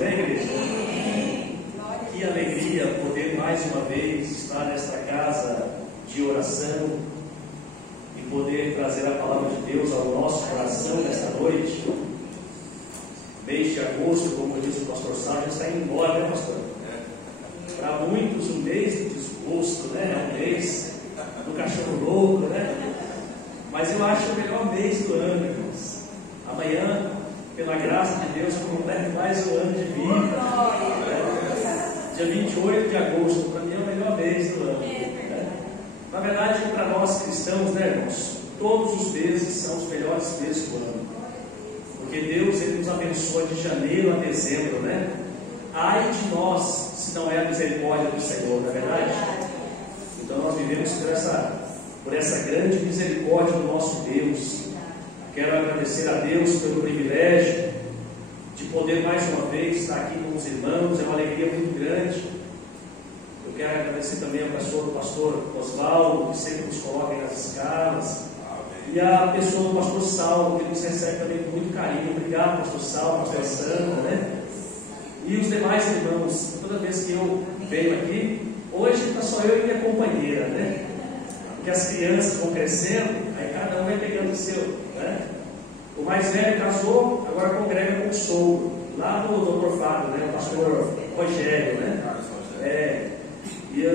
amém, igreja? Que alegria poder mais uma vez estar nesta casa de oração e poder trazer a palavra de Deus ao nosso coração nesta noite. Mês de agosto, como diz o pastor Sá, já está indo embora, né, pastor? Para muitos, um mês de desgosto, né? É um mês do cachorro louco, né? Mas eu acho o melhor mês do ano, irmãos. Amanhã, pela graça de Deus, complete mais um ano de vida. Dia 28 de agosto, para mim é o melhor mês do ano. Na verdade, para nós cristãos, né, irmãos? Todos os meses são os melhores meses do ano. Porque Deus, Ele nos abençoa de janeiro a dezembro, né? Ai de nós, se não é a misericórdia do Senhor, não é verdade? Então nós vivemos por essa grande misericórdia do nosso Deus. Quero agradecer a Deus pelo privilégio de poder mais uma vez estar aqui com os irmãos, é uma alegria muito grande. Eu quero agradecer também ao pastor Osvaldo, que sempre nos coloca aí nas escalas, e a pessoa do pastor Saulo, que nos recebe também com muito carinho. Obrigado, pastor Saulo, pastor Sandra, né? E os demais irmãos, toda vez que eu venho aqui, hoje está só eu e minha companheira, né? Porque as crianças vão crescendo, aí cada um vai pegando o seu, né? O mais velho casou, agora congrega com o sogro, lá do doutor Fábio, né? O pastor Rogério, né? E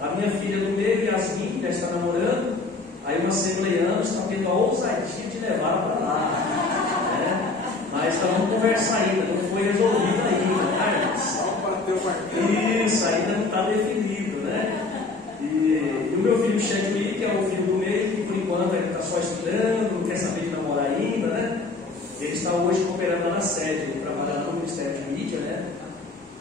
a minha filha do meio, Yasmin, já está namorando, aí uma assembleiana está tendo a ousadia de levar para lá, né? Mas vamos conversar ainda, não foi resolvido ainda, né? Isso, ainda não está definido, né? E o meu filho Xandri, que é o filho do meio, que por enquanto ele está só estudando, não quer saber de namorar ainda, né? Ele está hoje cooperando lá na sede, ele trabalha no Ministério de Mídia, né?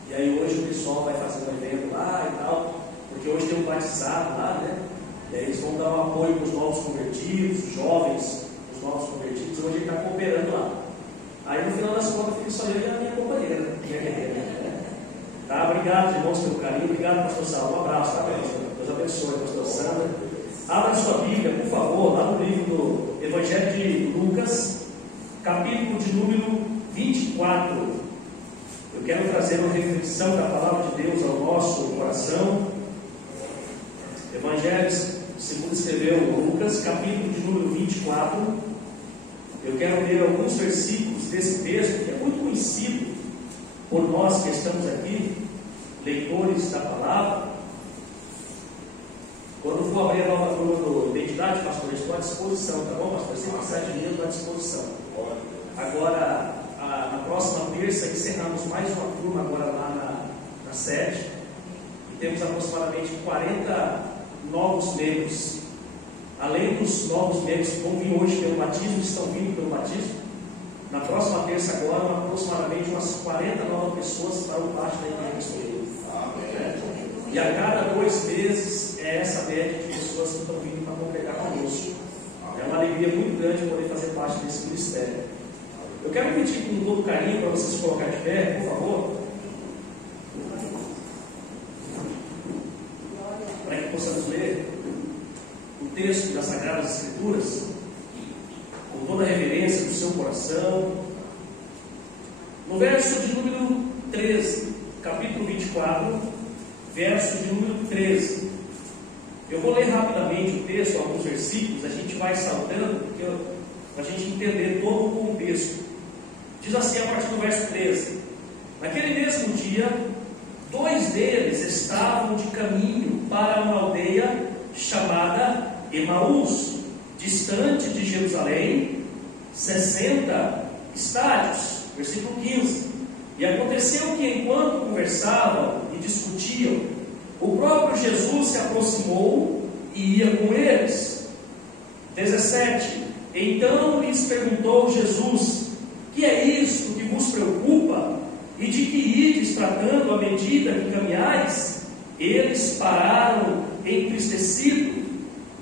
E aí hoje o pessoal vai fazer um evento lá e tal, porque hoje tem um batizado lá, né? E aí eles vão dar um apoio para os novos convertidos, os jovens, os novos convertidos. Hoje ele está cooperando lá. Aí no final das contas fica só eu e a minha companheira, minha guerreira, né? Tá? Obrigado, irmãos, pelo carinho. Obrigado, pastor Saulo. Um abraço, tá, pastor? Deus abençoe, pastor Sandra. Abra sua Bíblia, por favor, lá no livro do Evangelho de Lucas, capítulo de número 24. Eu quero trazer uma reflexão da palavra de Deus ao nosso coração. Evangelho, segundo escreveu Lucas, capítulo de número 24. Eu quero ler alguns versículos desse texto, que é muito conhecido por nós que estamos aqui, leitores da palavra. Quando for abrir a nova turma do Identidade, pastor, estou à disposição, tá bom, pastor? Sem passar de dinheiro, estou à disposição. Agora, na próxima terça, encerramos mais uma turma agora lá na sede, e temos aproximadamente 40 novos membros. Além dos novos membros que vão vir hoje pelo batismo, estão vindo pelo batismo, na próxima terça agora, aproximadamente umas 40 novas pessoas farão parte da igreja escolhida. E a cada 2 meses é essa média de pessoas que estão vindo para congregar conosco. É uma alegria muito grande poder fazer parte desse ministério. Eu quero pedir com todo carinho para vocês colocar de pé, por favor, para que possamos ler o texto das Sagradas Escrituras com toda a reverência do seu coração. No verso de número 13, capítulo 24, verso de número 13. Eu vou ler rapidamente o texto, alguns versículos, a gente vai saltando, para a gente entender todo o contexto. Diz assim a partir do verso 13: Naquele mesmo dia, 2 deles estavam de caminho para uma aldeia chamada Emaús, distante de Jerusalém, 60 estádios. Versículo 15: E aconteceu que enquanto conversavam e discutiam, o próprio Jesus se aproximou e ia com eles. 17: Então lhes perguntou Jesus: Que é isto que vos preocupa? E de que ides tratando à medida que caminhais? Eles pararam entristecidos.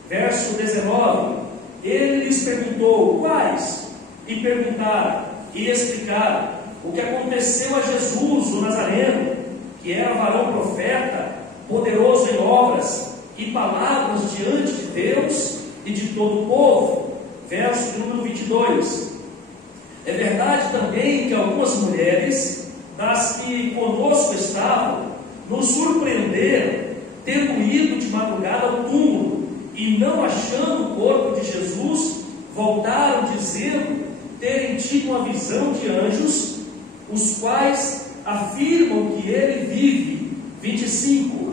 Verso 19: Ele lhes perguntou: Quais? E perguntaram e explicaram o que aconteceu a Jesus, o Nazareno, que era varão profeta, poderoso em obras e palavras diante de Deus e de todo o povo. Verso de número 22: É verdade também que algumas mulheres das que conosco estavam nos surpreenderam, tendo ido de madrugada ao túmulo e não achando o corpo de Jesus, voltaram dizendo terem tido uma visão de anjos, os quais afirmam que ele vive. 25.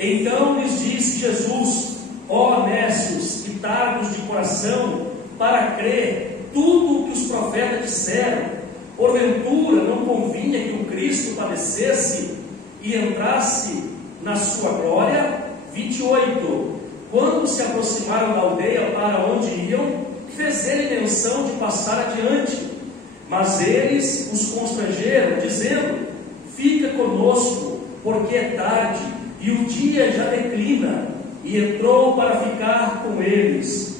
Então lhes disse Jesus: ó nécios e tardos de coração, para crer tudo o que os profetas disseram, porventura não convinha que o Cristo padecesse e entrasse na sua glória? 28. Quando se aproximaram da aldeia para onde iam, fez ele menção de passar adiante, mas eles os constrangeram, dizendo: fica conosco, porque é tarde e o dia já declina. E entrou para ficar com eles.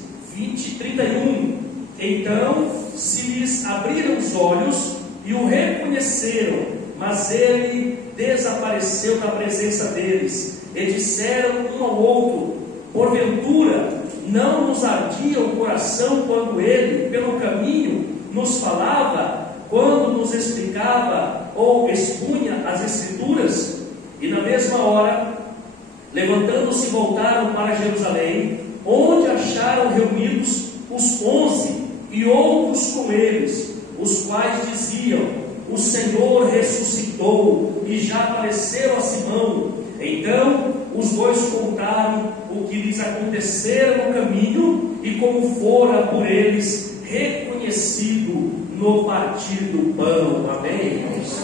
31. Então se lhes abriram os olhos e o reconheceram, mas ele desapareceu da presença deles. E disseram um ao outro: porventura não nos ardia o coração quando ele pelo caminho nos falava, quando nos explicava ou expunha as Escrituras? E na mesma hora, levantando-se, voltaram para Jerusalém, onde acharam reunidos os 11 e outros com eles, os quais diziam: o Senhor ressuscitou e já apareceu a Simão. Então os dois contaram o que lhes acontecera no caminho e como fora por eles reconhecido no partir do pão. Amém, irmãos?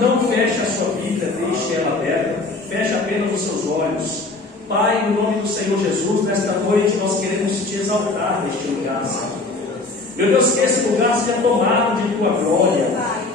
Não feche a sua Bíblia, deixe ela aberta, feche apenas os seus olhos. Pai, no nome do Senhor Jesus, nesta noite nós queremos te exaltar neste lugar, Senhor. Meu Deus, que esse lugar seja tomado de tua glória,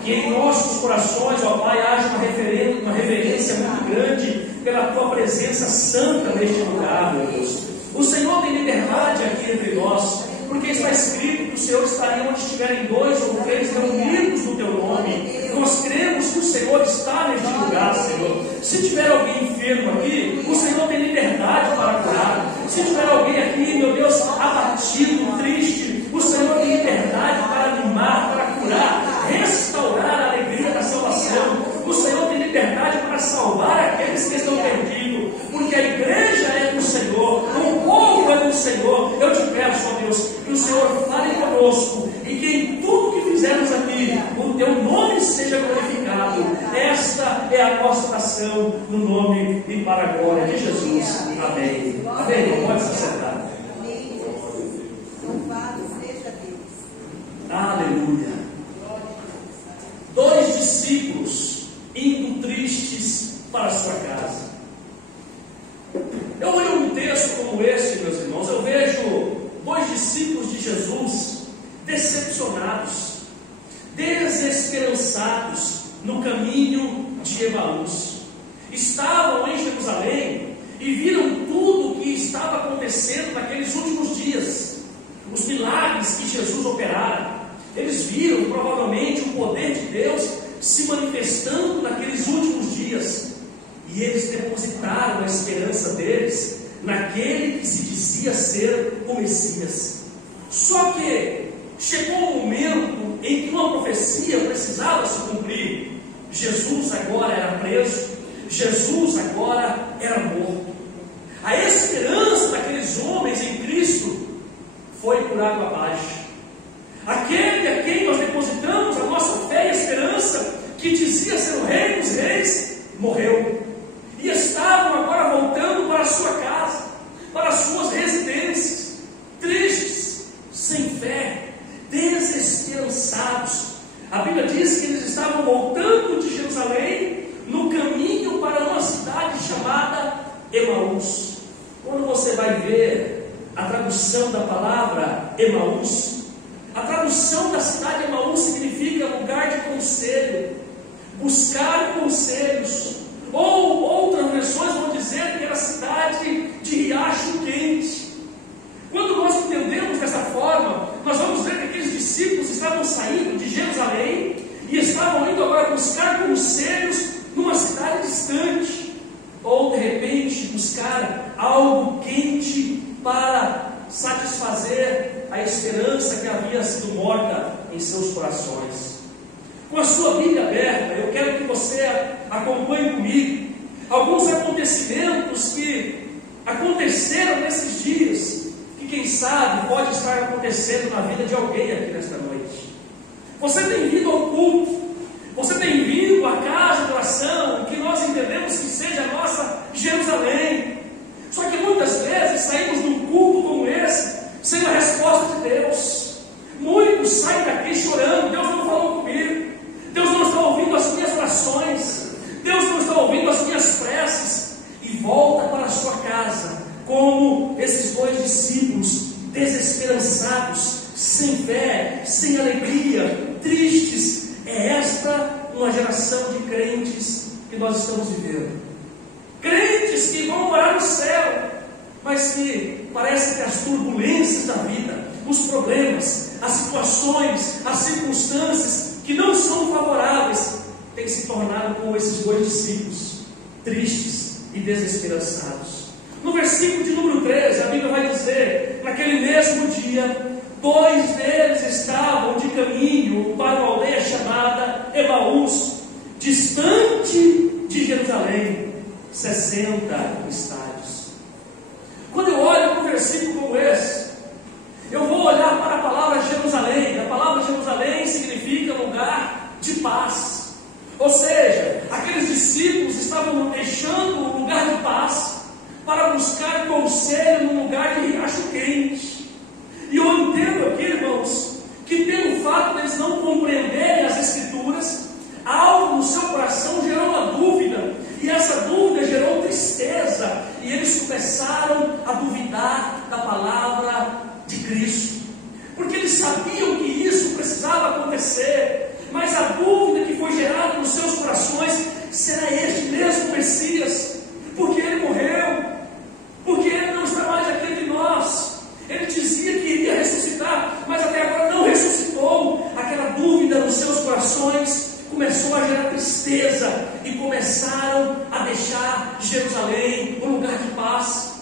que em nossos corações, ó Pai, haja uma reverência muito grande pela tua presença santa neste lugar, meu Deus. O Senhor tem liberdade aqui entre nós, porque está escrito que o Senhor estaria onde estiverem 2 ou 3 reunidos no teu nome. Nós cremos que o Senhor está neste lugar, Senhor. Se tiver alguém enfermo aqui, o Senhor tem liberdade para curar. Se tiver alguém aqui, meu Deus, abatido, triste, o Senhor tem liberdade para animar, para curar, restaurar a alegria da salvação. O Senhor tem liberdade para salvar aqueles que estão perdidos, porque a igreja é do Senhor, o povo é do Senhor. Eu te peço, ó Deus, que o Senhor fale conosco e que em tudo que fizermos aqui, o teu nome seja glorificado. Esta é a nossa oração, no nome e para a glória de Jesus. Amém. Amém. Pode se sentar. Louvado seja Deus. Aleluia. 2 discípulos indo tristes para a sua casa. Eu olho um texto como este, meus irmãos, eu vejo 2 discípulos de Jesus decepcionados, desesperançados no caminho de Emaús. Estavam em Jerusalém e viram tudo o que estava acontecendo naqueles últimos dias, os milagres que Jesus operara. Eles viram provavelmente o poder de Deus se manifestando naqueles últimos dias, e eles depositaram a esperança deles naquele que se dizia ser o Messias. Só que chegou um momento em que uma profecia precisava se cumprir. Jesus agora era preso, Jesus agora era morto. A esperança daqueles homens em Cristo foi por água abaixo. Aquele a quem nós depositamos a nossa fé e esperança, que dizia ser o Rei dos Reis, morreu. E estavam agora voltando para a sua casa, para as suas residências, tristes, sem fé, desesperançados. A Bíblia diz que eles estavam voltando de Jerusalém no caminho para uma cidade chamada Emaús. Quando você vai ver a tradução da palavra Emaús, a tradução da cidade Emaús significa lugar de conselho, buscar conselhos. Ou outras versões vão dizer que era a cidade de Riacho Quente. Quando nós entendemos dessa forma, nós vamos ver que aqueles discípulos estavam saindo de Jerusalém e estavam indo agora buscar conselhos numa cidade distante, ou de repente buscar algo quente para satisfazer a esperança que havia sido morta em seus corações. Com a sua Bíblia aberta, eu quero acompanhe comigo alguns acontecimentos que aconteceram nesses dias, que quem sabe pode estar acontecendo na vida de alguém aqui nesta noite. Você tem vindo ao culto, você tem vindo à casa de oração, que nós entendemos que seja a nossa Jerusalém. Só que muitas vezes saímos de um culto como esse sem a resposta de Deus. Muitos saem daqui chorando: Deus não falou comigo, Deus não está ouvindo as minhas orações, Deus não está ouvindo as minhas preces. E volta para a sua casa como esses dois discípulos, desesperançados, sem fé, sem alegria, tristes. É esta uma geração de crentes que nós estamos vivendo. Crentes que vão morar no céu, mas que parece que as turbulências da vida, os problemas, as situações, as circunstâncias que não são favoráveis, têm se tornado como esses dois discípulos, tristes e desesperançados. No versículo de número 13, a Bíblia vai dizer: naquele mesmo dia, 2 deles estavam de caminho para uma aldeia chamada Emaús, distante de Jerusalém, 60 estádios. Quando eu olho para um versículo como esse, eu vou olhar para a palavra Jerusalém. A palavra Jerusalém significa lugar de paz. Ou seja, aqueles discípulos estavam deixando um lugar de paz para buscar conselho num lugar de riacho quente. E eu entendo aqui, irmãos, que pelo fato de eles não compreenderem as Escrituras, algo no seu coração gerou uma dúvida, e essa dúvida gerou tristeza, e eles começaram a duvidar da palavra de Cristo, porque eles sabiam que isso precisava acontecer, mas a dúvida que foi gerada nos seus corações: será este mesmo Messias? Porque ele morreu, porque ele não está mais aqui entre nós. Ele dizia que iria ressuscitar, mas até agora não ressuscitou. Aquela dúvida nos seus corações começou a gerar tristeza, e começaram a deixar Jerusalém, um lugar de paz.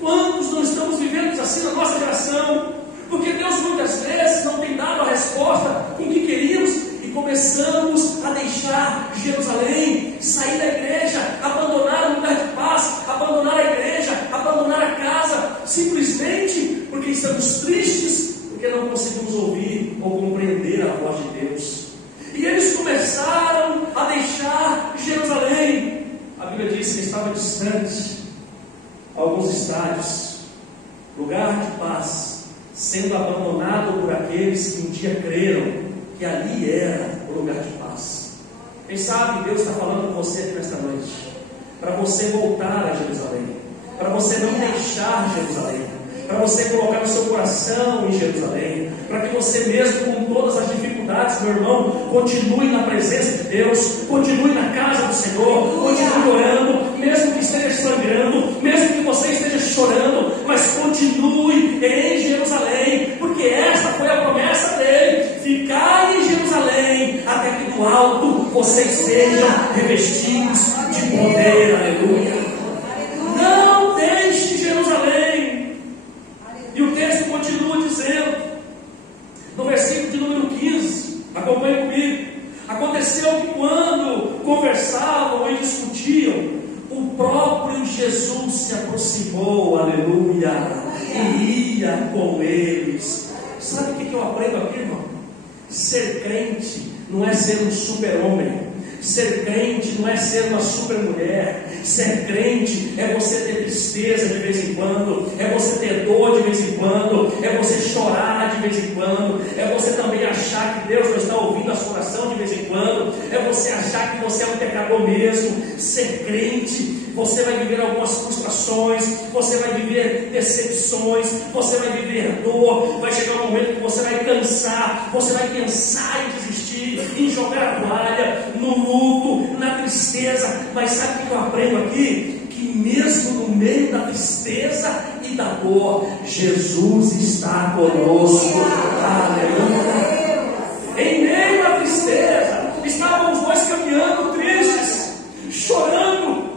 Quantos não estamos vivendo assim na nossa geração? Porque Deus muitas vezes não tem dado a resposta com o que queríamos, e começamos a deixar Jerusalém, sair da igreja, abandonar o lugar de paz, abandonar a igreja, abandonar a casa, simplesmente porque estamos tristes, porque não conseguimos ouvir ou compreender a voz de Deus. E eles começaram a deixar Jerusalém. A Bíblia diz que estava distante, alguns estádios, lugar de paz, sendo abandonado por aqueles que um dia creram que ali era o lugar de paz. Quem sabe Deus está falando com você aqui nesta noite, para você voltar a Jerusalém, para você não deixar Jerusalém, para você colocar o seu coração em Jerusalém, para que você mesmo com todas as dificuldades, meu irmão, continue na presença de Deus, continue na casa do Senhor, continue orando, mesmo que esteja sangrando, mesmo que você esteja chorando, mas continue em Jerusalém, porque esta foi a promessa dele: ficar em Jerusalém, até que do alto vocês sejam revestidos de poder. Aleluia. Não deixe Jerusalém. E o texto continua dizendo, no versículo de número 15, acompanhe comigo: aconteceu que quando conversavam e discutiam, o próprio Jesus se aproximou, aleluia, e ia com eles. Sabe o que eu aprendo aqui, irmão? Ser crente não é ser um super-homem. Ser crente não é ser uma super mulher. Ser crente é você ter tristeza de vez em quando, é você ter dor de vez em quando, é você chorar de vez em quando, é você também achar que Deus não está ouvindo a sua oração de vez em quando, é você achar que você é um pecador mesmo. Ser crente, você vai viver algumas frustrações, você vai viver decepções, você vai viver dor, vai chegar um momento que você vai cansar, você vai pensar em desistir, em jogar a toalha, no luto, na tristeza. Mas sabe o que eu aprendo aqui? Que mesmo no meio da tristeza e da dor, Jesus está conosco. Aleluia. Em meio à tristeza, estavam os dois caminhando tristes, chorando.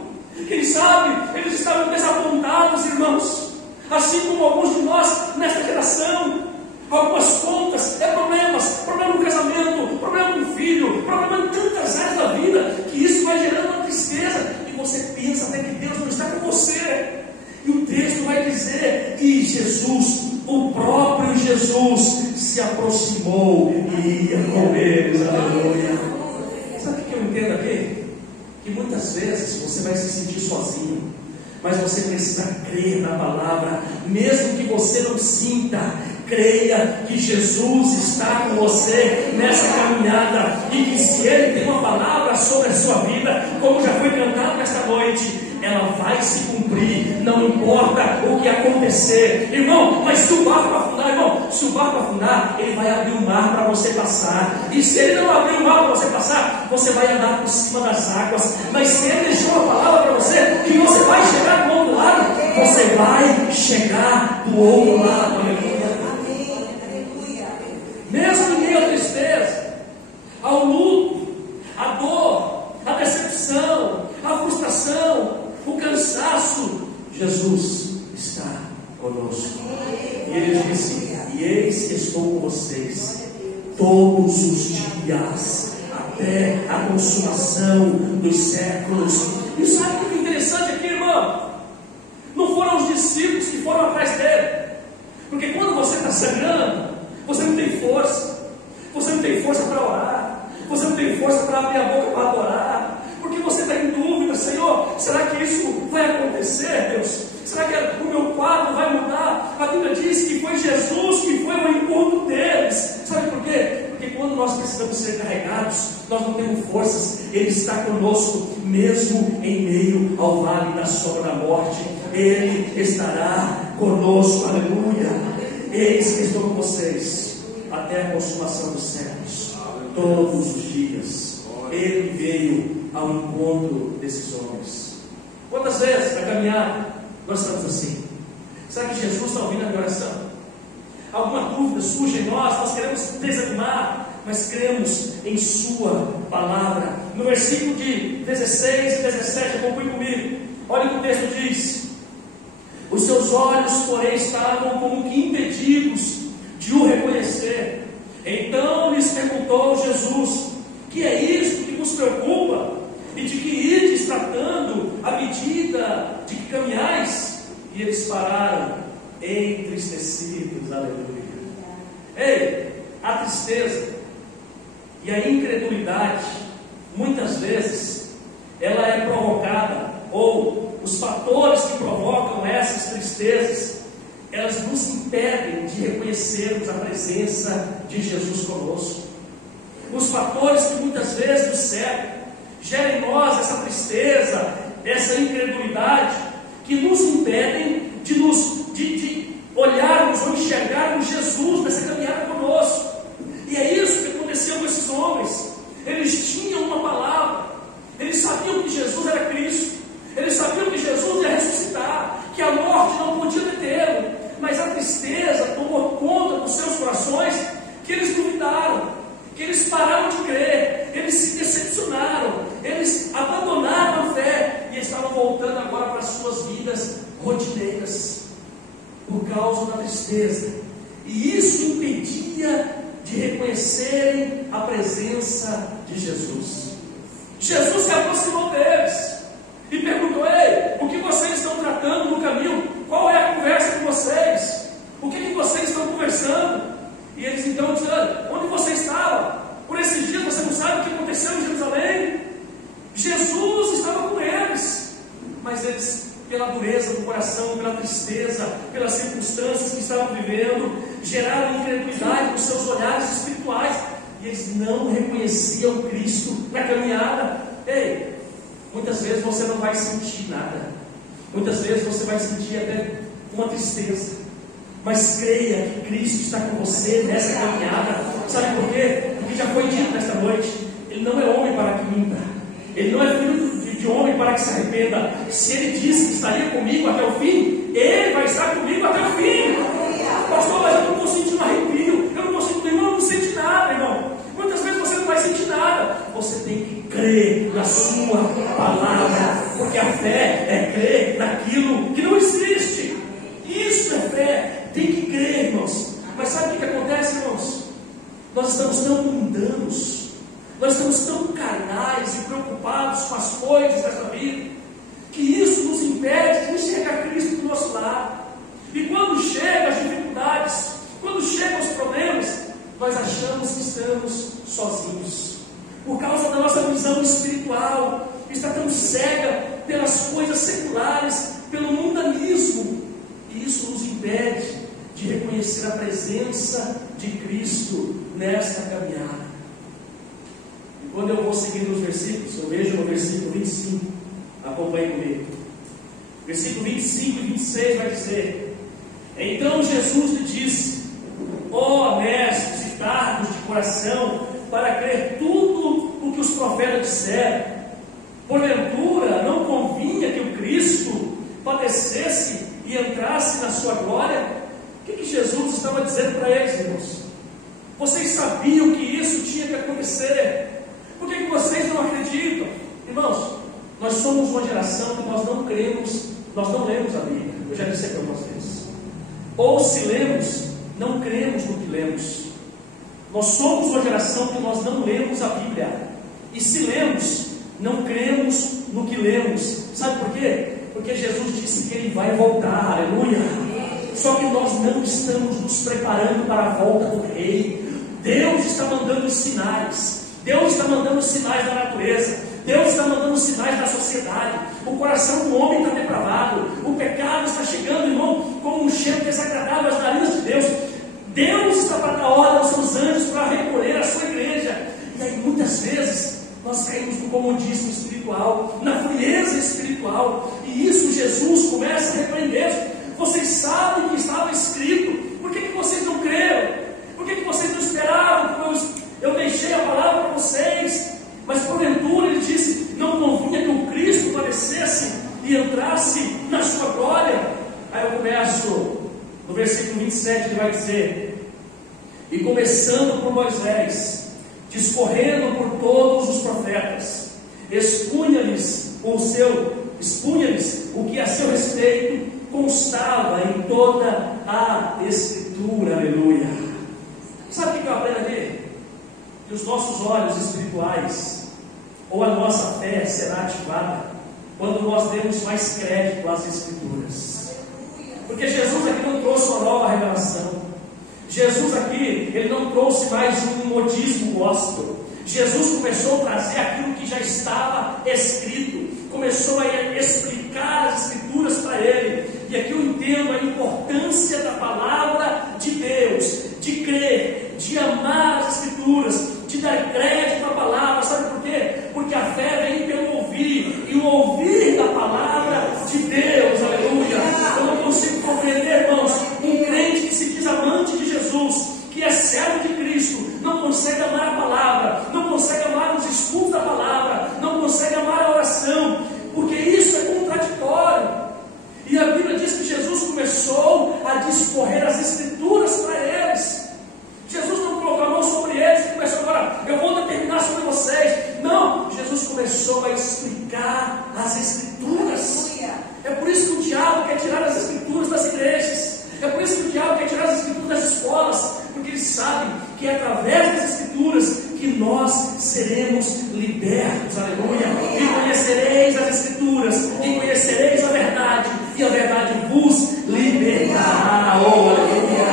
Quem sabe eles estavam desapontados, irmãos, assim como alguns de nós nesta geração. Algumas contas, problema no casamento, problema com o filho, problema em tantas áreas da vida, que isso vai gerando uma tristeza. que muitas vezes você vai se sentir sozinho, mas você precisa crer na palavra, mesmo que você não sinta. Creia que Jesus está com você nessa caminhada, e que se Ele tem uma palavra sobre a sua vida, como já foi cantado nesta noite, ela vai se cumprir, não importa o que acontecer. Irmão, mas se o barco afundar, irmão, se o barco afundar, Ele vai abrir o mar para você passar. E se Ele não abrir o mar para você passar, você vai andar por cima das águas. Mas se Ele deixou uma palavra para você, que você vai chegar do outro lado, você vai chegar do outro lado. Aleluia. Mesmo em meio à tristeza, ao luto, à dor, à decepção, à frustração, o cansaço, Jesus está conosco. E Ele disse: e eis que estou com vocês todos os dias, até a consumação dos séculos. E sabe o que é interessante aqui, irmão? Não foram os discípulos que foram atrás dele, porque quando você está sangrando, você não tem força. Você não tem força para orar. Você não tem força para abrir a boca para adorar. Porque você está em dúvida: Senhor, será que isso vai acontecer, Deus? Será que o meu quadro vai mudar? A Bíblia diz que foi Jesus que foi ao encontro deles. Sabe por quê? Porque quando nós precisamos ser carregados, nós não temos forças. Ele está conosco, mesmo em meio ao vale da sombra da morte. Ele estará conosco. Aleluia. Eis que estou com vocês até a consumação dos séculos. Todos os dias Ele veio ao encontro desses homens. Quantas vezes na caminhada nós estamos assim? Será que Jesus está ouvindo a minha oração? Alguma dúvida surge em nós queremos desanimar, mas cremos em Sua palavra. No versículo de 16 e 17, acompanhe comigo. Olha o que o texto diz: os seus olhos, porém, estavam como que impedidos de o reconhecer. Então lhes perguntou Jesus: que é isto que vos preocupa? E de que ides tratando à medida de que caminhais? E eles pararam entristecidos. Aleluia. Ei, a tristeza e a incredulidade, muitas vezes, ela é provocada, ou os fatores que provocam essas tristezas, elas nos impedem de reconhecermos a presença de Jesus conosco. Os fatores que muitas vezes nos cercam, geram em nós essa tristeza, essa incredulidade, que nos impedem de olharmos ou enxergarmos Jesus nessa caminhada conosco. E é isso que aconteceu com esses homens. Eles tinham uma palavra, eles sabiam que Jesus era Cristo, eles sabiam que Jesus ia ressuscitar, que a morte não podia detê-lo, mas a tristeza tomou conta dos seus corações, que eles duvidaram, que eles pararam de crer, eles se decepcionaram, eles abandonaram a fé e estavam voltando agora para as suas vidas rotineiras, por causa da tristeza. E isso impedia de reconhecerem a presença de Jesus. Jesus se aproximou deles e perguntou: ei, o que vocês estão tratando no caminho? Qual é a conversa com vocês? O que vocês estão conversando? E eles então disseram: onde você estava? Por esses dias você não sabe o que aconteceu em Jerusalém? Jesus estava com eles, mas eles, pela dureza do coração, pela tristeza, pelas circunstâncias que estavam vivendo, geraram incredulidade nos seus olhares espirituais, e eles não reconheciam Cristo na caminhada. Ei, muitas vezes você não vai sentir nada, muitas vezes você vai sentir até uma tristeza, mas creia que Cristo está com você nessa caminhada. Sabe por quê? Porque já foi dito nesta noite: Ele não é homem para que minta, Ele não é filho de homem para que se arrependa. Se Ele disse que estaria comigo até o fim, Ele vai estar comigo até o fim. Pastor, mas eu não estou sentindo arrepio, eu não estou sentindo, irmão, eu não senti nada, irmão. Muitas vezes você não vai sentir nada. Você tem que crer na sua palavra, porque a fé é crer naquilo que não existe. Isso é fé. Tem que crer, irmãos. Mas sabe o que acontece, irmãos? Nós estamos tão mundanos, nós estamos tão carnais e preocupados com as coisas desta vida, que isso nos impede de enxergar Cristo do nosso lado. E quando chegam as dificuldades, quando chegam os problemas, nós achamos que estamos sozinhos, por causa da nossa visão espiritual. está tão cega pelas coisas seculares, pelo mundanismo, e isso nos impede de reconhecer a presença de Cristo nesta caminhada. E quando eu vou seguindo os versículos, eu vejo no versículo 25, acompanhe comigo. Versículo 25 e 26 vai dizer: então Jesus lhe disse: ó mestres e tardos de coração, para crer tudo o que os profetas disseram, porventura não convinha que o Cristo padecesse e entrasse na sua glória? O que Jesus estava dizendo para eles, irmãos? Vocês sabiam que isso tinha que acontecer, por que vocês não acreditam? Irmãos, nós somos uma geração que nós não cremos, nós não lemos a Bíblia. Eu já disse para vocês. Ou se lemos, não cremos no que lemos. Nós somos uma geração que nós não lemos a Bíblia. E se lemos, não cremos no que lemos. Sabe por quê? Porque Jesus disse que Ele vai voltar, aleluia. Só que nós não estamos nos preparando para a volta do Rei. Deus está mandando sinais. Deus está mandando sinais da natureza. Deus está mandando sinais da sociedade. O coração do homem está depravado. O pecado está chegando, irmão, como um cheiro desagradável às narinas de Deus. Deus está para dar ordem aos seus anjos para recolher a sua igreja. E aí muitas vezes nós caímos no comodismo espiritual, na frieza espiritual. E isso Jesus começa a repreender. Vocês sabem que estava escrito. Por que vocês não creram? Por que vocês não esperavam? Eu deixei a palavra para vocês. Mas porventura Ele disse: não convinha que o Cristo padecesse e entrasse na sua glória. Aí eu começo no versículo 27, ele vai dizer: e começando por Moisés, discorrendo por todos os profetas, expunha-lhes o que a seu respeito constava em toda a Escritura. Aleluia. Sabe o que eu aprendo aqui? Que os nossos olhos espirituais, ou a nossa fé, será ativada quando nós demos mais crédito às Escrituras. Porque Jesus aqui não trouxe uma nova revelação. Jesus aqui, Ele não trouxe mais um modismo gospel. Jesus começou a trazer aquilo que já estava escrito. Começou a explicar as Escrituras para ele. E aqui eu entendo a importância da palavra de Deus, de crer, de amar as Escrituras, de dar crédito à palavra. Sabe por quê? Porque a fé vem pelo ouvir, e o ouvir da palavra de Deus. Aleluia. Eu não consigo compreender, irmãos, um crente que se diz amante de Jesus, que é servo de Cristo, não consegue amar a palavra, não consegue amar os estudos da palavra, não consegue amar a oração, porque isso é contraditório. E a Bíblia diz que Jesus começou a discorrer as Escrituras para eles. Jesus não colocou a mão sobre eles e começou agora: eu vou determinar sobre vocês. Não, Jesus começou a explicar as Escrituras. É por isso que o diabo quer tirar as Escrituras das igrejas. É por isso que o diabo quer tirar as Escrituras das escolas, porque ele sabe que é através das Escrituras que nós seremos libertos. Aleluia. E conhecereis as Escrituras, e conhecereis a verdade, e a verdade vos libertará. Oh, aleluia.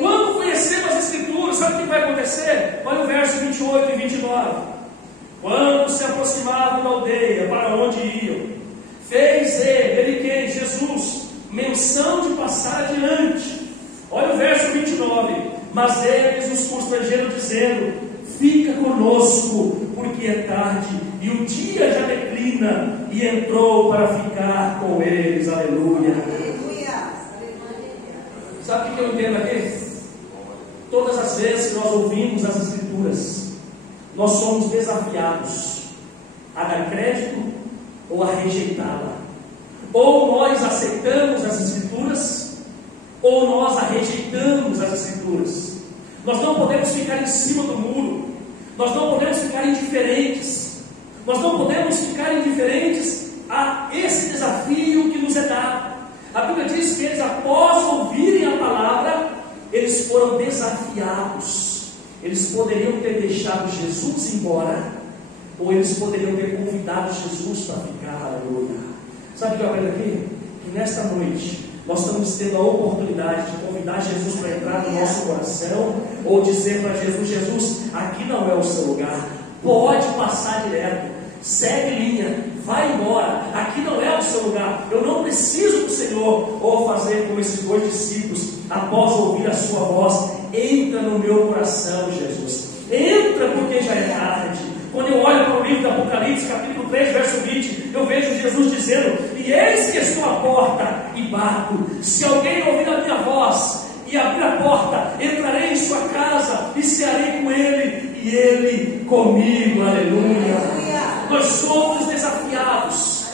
Quando conhecemos as Escrituras, sabe o que vai acontecer? Olha o verso 28 e 29. Quando se aproximavam da aldeia para onde iam, fez ele quem? Jesus, menção de passar adiante. Olha o verso 29. Mas eles os constrangeram, dizendo: fica conosco, porque é tarde, e o dia já declina. E entrou para ficar com eles. Aleluia. Sabe o que eu entendo aqui? Todas as vezes que nós ouvimos as Escrituras, nós somos desafiados a dar crédito ou a rejeitá-la. Ou nós aceitamos as Escrituras, ou nós a rejeitamos as Escrituras. Nós não podemos ficar em cima do muro. Nós não podemos ficar indiferentes. Nós não podemos ficar indiferentes a esse desafio que nos é dado. A Bíblia diz que eles, após ouvirem a palavra, eles foram desafiados. Eles poderiam ter deixado Jesus embora, ou eles poderiam ter convidado Jesus para ficar. Aleluia. Sabe o que eu aprendo aqui? Que nesta noite nós estamos tendo a oportunidade de convidar Jesus para entrar no nosso coração, ou dizer para Jesus: Jesus, aqui não é o seu lugar, pode passar direto. segue linha, vai embora, aqui não é o seu lugar, eu não preciso do Senhor. Ou fazer como esses dois discípulos, após ouvir a sua voz: entra no meu coração, Jesus, entra, porque já é tarde. Quando eu olho para o livro do Apocalipse, capítulo 3, verso 20, eu vejo Jesus dizendo: e eis que estou à porta e bato, se alguém ouvir a minha voz e abrir a porta, entrarei em sua casa e cearei com ele e ele comigo. Aleluia. Nós somos desafiados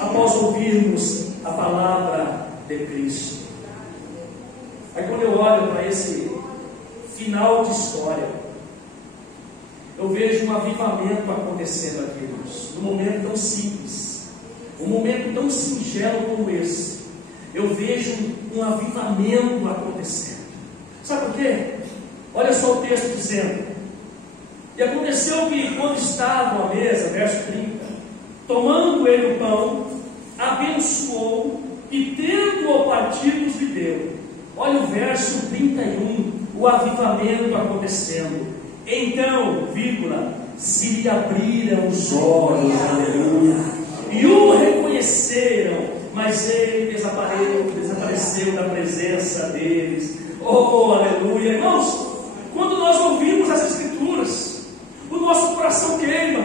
após ouvirmos a palavra de Cristo. Aí quando eu olho para esse final de história, eu vejo um avivamento acontecendo aqui, irmãos, num momento tão simples, um momento tão singelo como esse. Eu vejo um avivamento acontecendo. Sabe por quê? Olha só o texto dizendo: e aconteceu que, quando estavam à mesa, verso 30, tomando ele o pão, abençoou e, tendo-o partido, lhe deu. Olha o verso 31, o avivamento acontecendo. Então, se lhe abriram os olhos, aleluia, e o reconheceram, mas ele desapareceu da presença deles. Oh, aleluia. Irmãos, quando nós ouvimos as Escrituras, o nosso coração queima.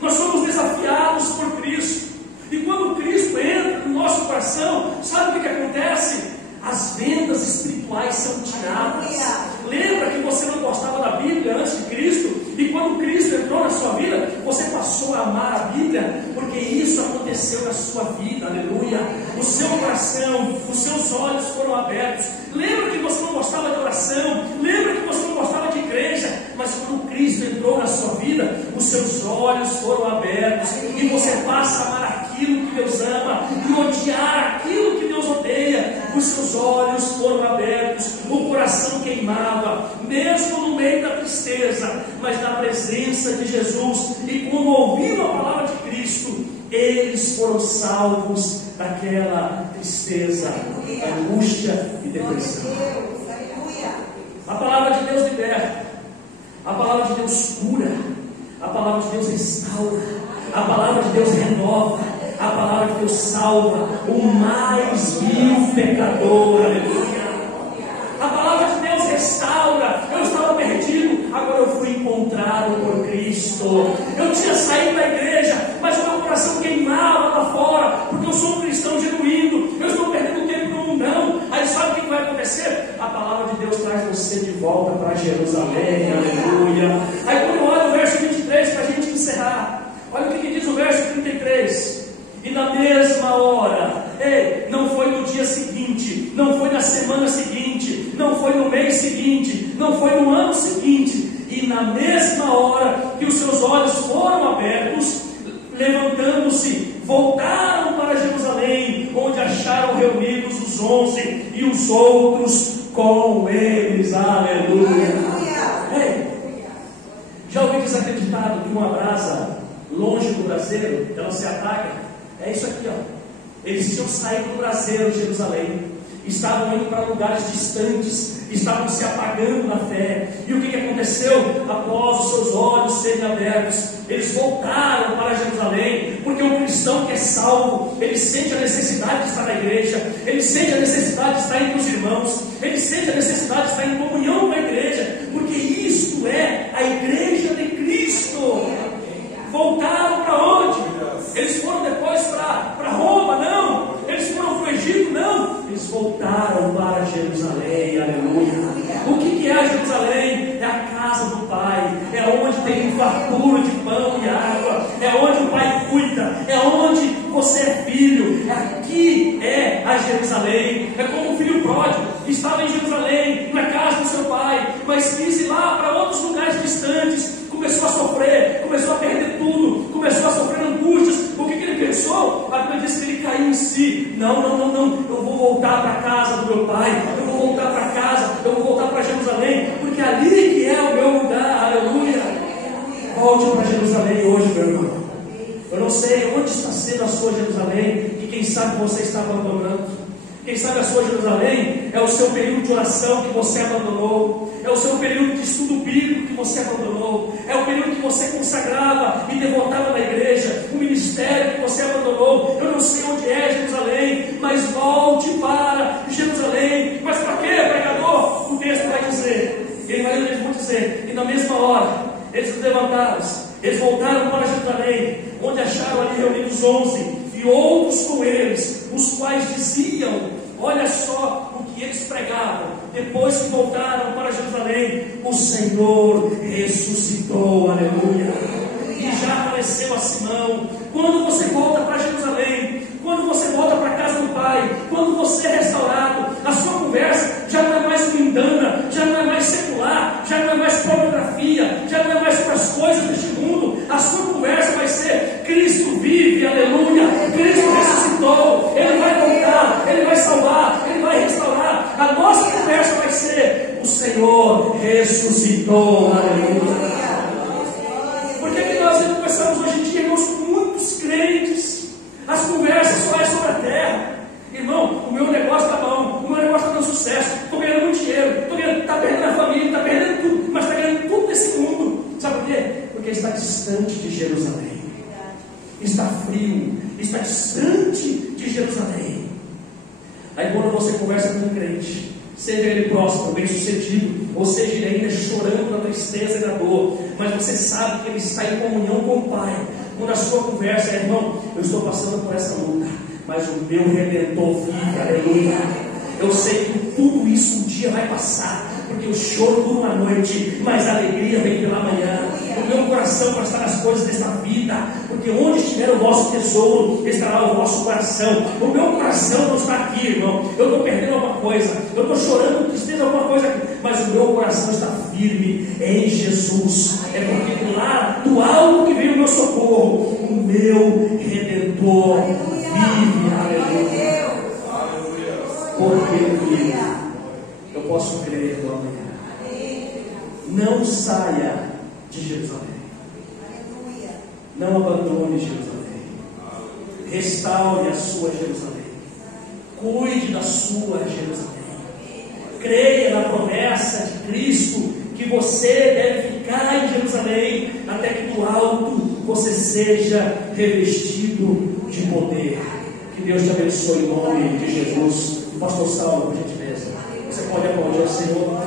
Nós somos desafiados por Cristo, e quando Cristo entra no nosso coração, sabe o que acontece? As vendas espirituais são tiradas. Lembra que você não gostava da Bíblia antes de Cristo? E quando Cristo entrou na sua vida, você passou a amar a Bíblia, porque isso aconteceu na sua vida, aleluia. O seu coração, os seus olhos foram abertos. Lembra que você não gostava de oração? Lembra que você não gostava de igreja? Mas quando Cristo entrou na sua vida, os seus olhos foram abertos, e você passa a amar aquilo que Deus ama e odiar aquilo que Deus odeia. Os seus olhos foram abertos, o coração queimava, mesmo no meio da tristeza, mas na presença de Jesus. E quando ouviram a palavra de Cristo, eles foram salvos daquela tristeza, angústia e depressão. A palavra de Deus liberta, a palavra de Deus cura, a palavra de Deus restaura, a palavra de Deus renova, a palavra de Deus salva o mais vil pecador, aleluia. A palavra de Deus restaura. Eu estava perdido, agora eu fui encontrado por Cristo. Eu tinha saído da igreja, mas o meu coração queimava lá fora, porque eu sou um cristão genuíno. Eu estou perdendo tempo no mundão. Aí sabe o que vai acontecer? A palavra de Deus traz você de volta para Jerusalém, aleluia. Aí quando eu olho o verso 23, para a gente encerrar, olha o que diz o verso 33. E na mesma hora, não foi no dia seguinte, não foi na semana seguinte, não foi no mês seguinte, não foi no ano seguinte, e na mesma hora que os seus olhos foram abertos, levantando-se, voltaram para Jerusalém, onde acharam reunidos os 11 e os outros com eles, aleluia. Já ouvi desacreditado que uma brasa longe do braseiro, ela se ataca? É isso aqui, ó. Eles tinham saído do braseiro de Jerusalém, estavam indo para lugares distantes, estavam se apagando na fé. E o que aconteceu? Após os seus olhos serem abertos, eles voltaram para Jerusalém, porque o cristão que é salvo, ele sente a necessidade de estar na igreja, ele sente a necessidade de estar entre os irmãos, ele sente a necessidade de estar em comunhão com a igreja, porque isto é a igreja de Cristo. Voltaram para onde? Eles foram depois para Roma? Não. Eles foram para o Egito? Não. Eles voltaram para Jerusalém, aleluia. O que é Jerusalém? É a casa do Pai, é onde tem fartura de pão e água, é onde o Pai cuida, é onde você é filho. Aqui é a Jerusalém. É como o filho pródigo, estava em Jerusalém, na casa do seu pai, mas quis ir lá para outros lugares distantes. Começou a sofrer, começou a perder tudo, começou a sofrer angústias. O que ele pensou? A Bíblia diz que ele caiu em si. Não, eu vou voltar para a casa do meu pai, eu vou voltar para casa, eu vou voltar para Jerusalém, porque ali que é o meu lugar, aleluia. Volte para Jerusalém hoje, meu irmão. Eu não sei onde está sendo a sua Jerusalém, e quem sabe você está abandonando. Quem sabe a sua Jerusalém é o seu período de oração que você abandonou, é o seu período de estudo bíblico que você abandonou, é o período que você consagrava e devotava na igreja, não sei onde é Jerusalém, mas volte para Jerusalém. Mas para quê, pregador? O texto vai dizer, eles vão dizer, e na mesma hora, eles se levantaram, eles voltaram para Jerusalém, onde acharam ali reunidos 11, e outros com eles, os quais diziam, olha só o que eles pregavam, depois que voltaram para Jerusalém, o Senhor ressuscitou, aleluia, e já apareceu a Simão. Quando você volta para Jerusalém, quando você volta para a casa do Pai, quando você é restaurado, a sua conversa já não é mais mundana, já não é mais secular, já não é mais pornografia, já não é mais para as coisas deste mundo. A sua conversa vai ser: Cristo vive, aleluia, Cristo ressuscitou, Ele vai voltar, Ele vai salvar, Ele vai restaurar. A nossa conversa vai ser: o Senhor ressuscitou, aleluia. Por que nós conversamos hoje em dia, irmãos, com muitos crentes? As conversas só é sobre a terra. Irmão, o meu negócio está bom, o meu negócio está dando sucesso, estou ganhando muito dinheiro, está perdendo a família, está perdendo tudo, mas está ganhando tudo desse mundo. Sabe por quê? Porque está distante de Jerusalém, está frio, está distante de Jerusalém. Aí quando você conversa com um crente, seja ele próximo, bem sucedido, ou seja ele ainda chorando na tristeza e na dor, mas você sabe que ele está em comunhão com o Pai, quando a sua conversa é: irmão, eu estou passando por essa luta, mas o meu Redentor vive, aleluia. Eu sei que tudo isso um dia vai passar, porque o choro dura uma noite, mas a alegria vem pela manhã. O meu coração para estar nas coisas desta vida, porque onde estiver o vosso tesouro, estará o vosso coração. O meu coração não está aqui, irmão. Eu estou perdendo alguma coisa, eu estou chorando, tristeza, alguma coisa aqui, mas o meu coração está firme em Jesus. É porque lá do alto que vem o meu socorro, o meu Redentor vive, aleluia. Porque Ele vive, eu posso crer no amanhã. Não saia de Jerusalém, não abandone Jerusalém, restaure a sua Jerusalém, cuide da sua Jerusalém, creia na promessa de Cristo que você deve ficar em Jerusalém até que do alto você seja revestido de poder. Que Deus te abençoe em nome de Jesus. Pastor Saulo, por gentileza, você pode aplaudir ao Senhor.